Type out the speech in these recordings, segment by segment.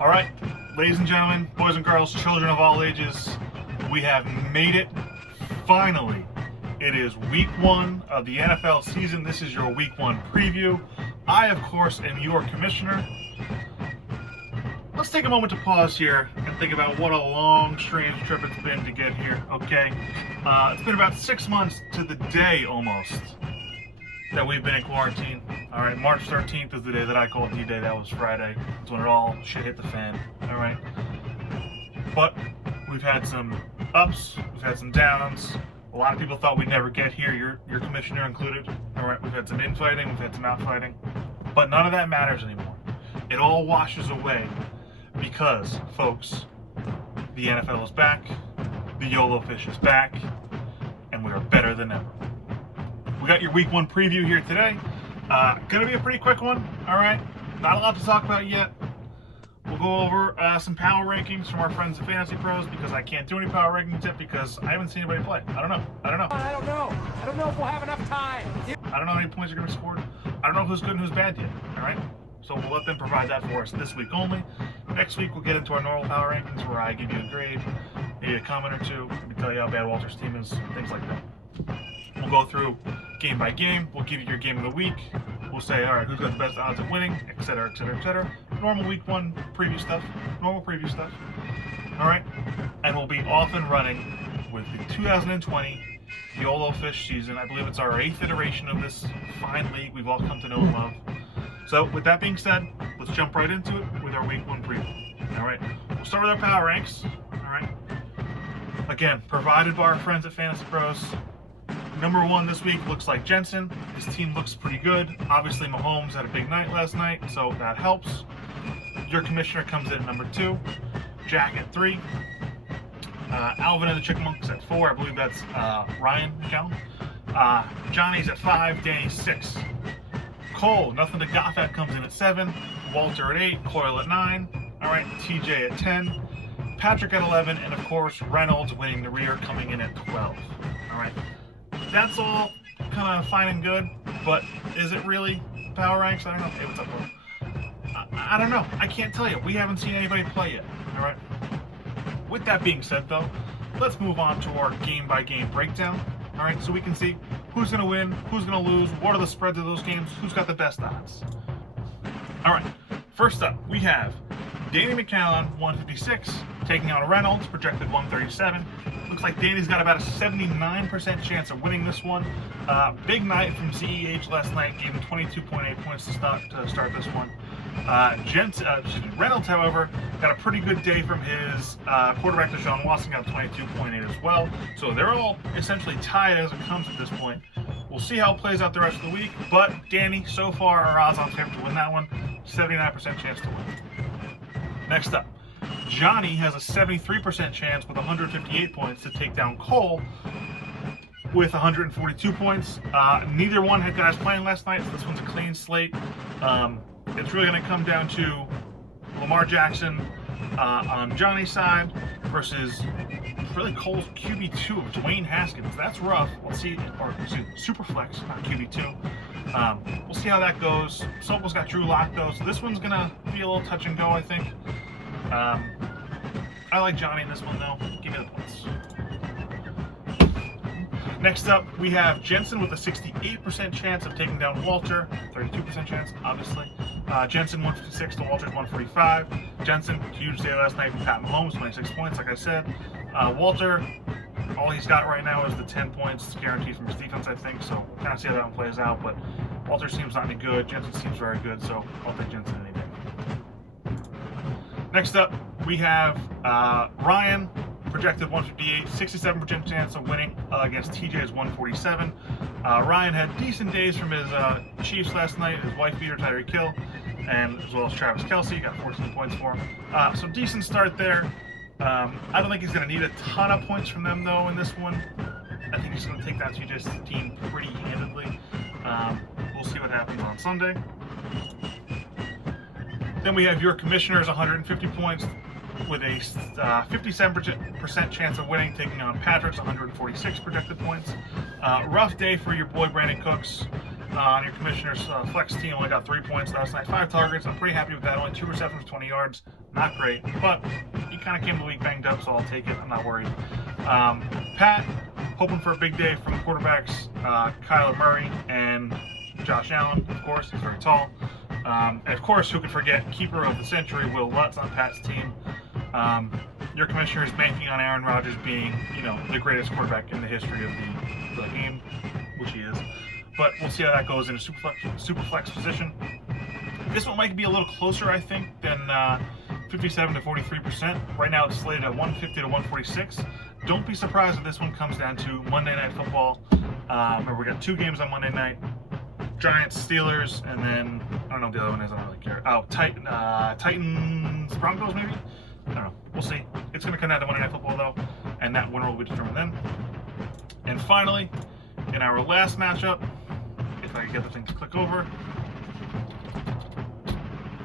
All right, ladies and gentlemen, boys and girls, children of all ages, we have made it. Finally, it is week one of the NFL season. This is your week one preview. I, of course, am your commissioner. Let's take a moment to pause here and think about what a long, strange trip it's been to get here, okay? It's been about 6 months to the day almost that we've been in quarantine. All right, March 13th is the day that I called D-Day. That was Friday. That's when it all shit hit the fan, all right? But we've had some ups, we've had some downs. A lot of people thought we'd never get here, your commissioner included. All right, we've had some infighting, we've had some outfighting, but none of that matters anymore. It all washes away because, folks, the NFL is back, the YOLO fish is back, and we are better than ever. We got your week one preview here today. Gonna be a pretty quick one, all right? Not a lot to talk about yet. We'll go over some power rankings from our friends at Fantasy Pros because I can't do any power rankings yet because I haven't seen anybody play. I don't know if we'll have enough time. I don't know how many points are gonna be scored. I don't know who's good and who's bad yet, all right? So we'll let them provide that for us this week only. Next week, we'll get into our normal power rankings where I give you a grade, maybe a comment or two, maybe tell you how bad Walter's team is, things like that. We'll go through game by game. We'll give you your game of the week. We'll say, all right, who's got the best odds of winning, et cetera, et cetera, et cetera. Normal week one preview stuff. Normal preview stuff. All right? And we'll be off and running with the 2020 YOLO Fish season. I believe it's our 8th iteration of this fine league we've all come to know and love. So with that being said, let's jump right into it with our week one preview. All right? We'll start with our power ranks. All right? Again, provided by our friends at Fantasy Pros. Number one this week looks like Jensen. His team looks pretty good. Obviously, Mahomes had a big night last night, so that helps. Your commissioner comes in at number 2. Jack at 3. Alvin and the Chipmunks at 4. I believe that's Ryan McCallum. Johnny's at 5. Danny's 6. Cole, nothing to Goff at, comes in at 7. Walter at 8. Coyle at 9. All right, TJ at 10. Patrick at 11. And, of course, Reynolds winning the rear, coming in at 12. All right. That's all kind of fine and good, but is it really power ranks? I don't know. Hey, what's up, bro? I don't know. I can't tell you. We haven't seen anybody play yet. All right. With that being said, though, let's move on to our game-by-game breakdown. All right, so we can see who's going to win, who's going to lose, what are the spreads of those games, who's got the best odds. All right. First up, we have Danny McCallum, 156, taking on Reynolds, projected 137. Looks like Danny's got about a 79% chance of winning this one. Big night from CEH last night, gave him 22.8 points to start this one. Reynolds, however, got a pretty good day from his quarterback, Deshaun Watson, got 22.8 as well. So they're all essentially tied as it comes at this point. We'll see how it plays out the rest of the week, but Danny, so far, our odds on favorite to win that one, 79% chance to win. Next up, Johnny has a 73% chance with 158 points to take down Cole with 142 points. Neither one had guys playing last night, so this one's a clean slate. It's really going to come down to Lamar Jackson on Johnny's side versus really Cole's QB2 of Dwayne Haskins. That's rough. Let's see, or excuse me, Superflex, not QB2. We'll see how that goes. Sokol's got Drew Lock though, so this one's going to be a little touch and go, I think. I like Johnny in this one though. Give me the points. Next up, we have Jensen with a 68% chance of taking down Walter. 32% chance, obviously. Jensen 156 to Walter's 145. Jensen, huge day last night from Pat Mahomes, 26 points, like I said. Walter, all he's got right now is the 10 points guaranteed from his defense, I think. So we'll kind of see how that one plays out. But Walter's team's not any good. Jensen's team's very good, so I'll take Jensen any day. Next up, we have Ryan, projected 158, 67% chance of winning against TJ's 147. Ryan had decent days from his Chiefs last night. His wife beater, Tyreek Hill, and as well as Travis Kelce, got 14 points for him. So decent start there. I don't think he's going to need a ton of points from them, though, in this one. I think he's going to take that TJ's team pretty handedly. We'll see what happens on Sunday. Then we have your commissioners, 150 points with a 57% chance of winning, taking on Patrick's 146 projected points. Rough day for your boy Brandon Cooks. on your commissioner's flex team only got 3 points last night, 5 targets. I'm pretty happy with that. Only 2 receptions, 20 yards. Not great, but he kind of came the week banged up, so I'll take it. I'm not worried. Pat, hoping for a big day from the quarterbacks, Kyler Murray and Josh Allen, of course. He's very tall. And of course, who could forget keeper of the century, Will Lutz on Pat's team. Your commissioner is banking on Aaron Rodgers being, the greatest quarterback in the history of the game, which he is. But we'll see how that goes in a super flex position. This one might be a little closer, I think, than 57 to 43%. Right now it's slated at 150 to 146. Don't be surprised if this one comes down to Monday Night Football. Remember, we got 2 games on Monday night. Giants, Steelers, and then, I don't know what the other one is, I don't really care. Oh, Titans, Broncos, maybe? I don't know. We'll see. It's going to come down to Monday Night Football, though, and that winner will be determined then. And finally, in our last matchup, if I can get the thing to click over,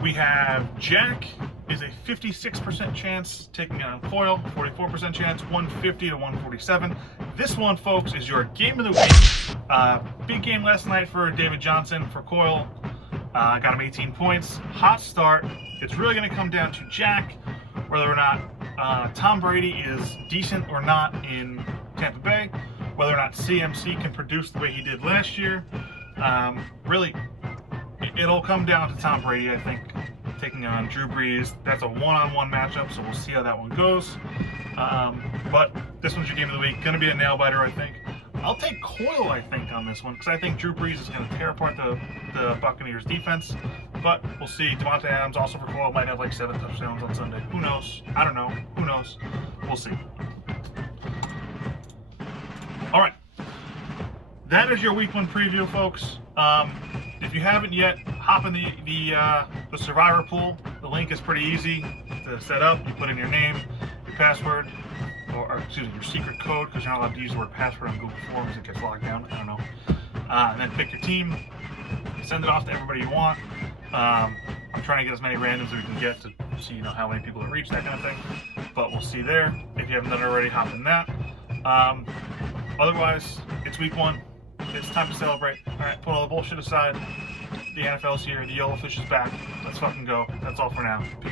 we have Jack is a 56% chance taking on Coyle, 44% chance, 150 to 147. This one, folks, is your game of the week. Big game last night for David Johnson for Coyle. Got him 18 points. Hot start. It's really going to come down to Jack, whether or not Tom Brady is decent or not in Tampa Bay, whether or not CMC can produce the way he did last year. Really, it'll come down to Tom Brady, I think, taking on Drew Brees. That's a one-on-one matchup, so we'll see how that one goes. But this one's your game of the week. Going to be a nail-biter, I think. I'll take Coyle, I think, on this one, because I think Drew Brees is going to tear apart the Buccaneers' defense. But we'll see. Devontae Adams, also for Coyle, might have like 7 touchdowns on Sunday. Who knows? I don't know. Who knows? We'll see. All right. That is your Week 1 preview, folks. If you haven't yet, hop in the Survivor pool. The link is pretty easy to set up. You put in your name, your password, or excuse me, your secret code, because you're not allowed to use the word password on Google Forms. It gets logged down. I don't know. And then pick your team. Send it off to everybody you want. I'm trying to get as many randoms as we can get to see, how many people have reached, that kind of thing. But we'll see there. If you haven't done it already, hop in that. Otherwise, it's Week 1. It's time to celebrate. All right, put all the bullshit aside. The NFL's here. The Yellowfish is back. Let's fucking go. That's all for now. Peace.